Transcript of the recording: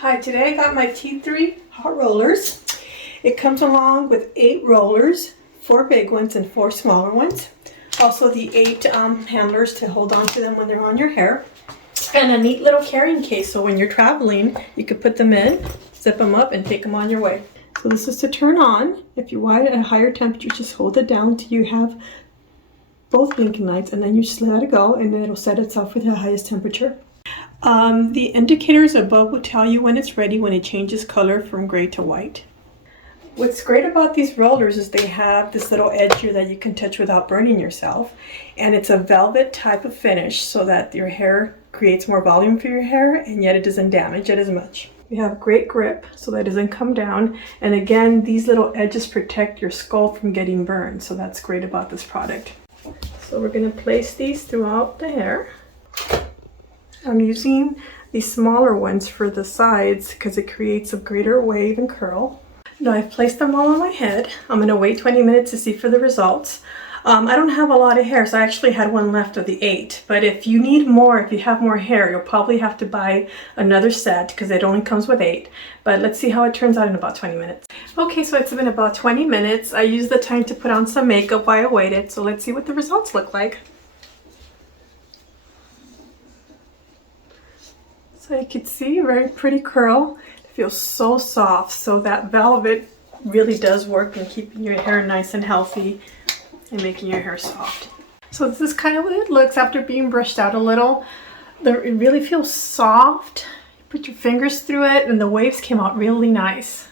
Hi, today I got my T3 Hot Rollers. It comes along with 8 rollers, 4 big ones and 4 smaller ones. Also the 8 handlers to hold on to them when they're on your hair. And a neat little carrying case, so when you're traveling, you could put them in, zip them up, and take them on your way. So this is to turn on. If you want it at a higher temperature, just hold it down till you have both blinking lights, and then you just let it go, and then it'll set itself for the highest temperature. The indicators above will tell you when it's ready, when it changes color from gray to white. What's great about these rollers is they have this little edge here that you can touch without burning yourself. And it's a velvet type of finish so that your hair creates more volume for your hair, and yet it doesn't damage it as much. You have great grip so that it doesn't come down. And again, these little edges protect your skull from getting burned. So that's great about this product. So we're going to place these throughout the hair. I'm using these smaller ones for the sides because it creates a greater wave and curl. Now I've placed them all on my head. I'm going to wait 20 minutes to see for the results. I don't have a lot of hair, so I actually had one left of the 8. But if you need more, if you have more hair, you'll probably have to buy another set because it only comes with 8. But let's see how it turns out in about 20 minutes. Okay, so it's been about 20 minutes. I used the time to put on some makeup while I waited, so let's see what the results look like. So you can see a very pretty curl. It feels so soft, so that velvet really does work in keeping your hair nice and healthy and making your hair soft. So this is kind of what it looks after being brushed out a little. It really feels soft. You put your fingers through it and the waves came out really nice.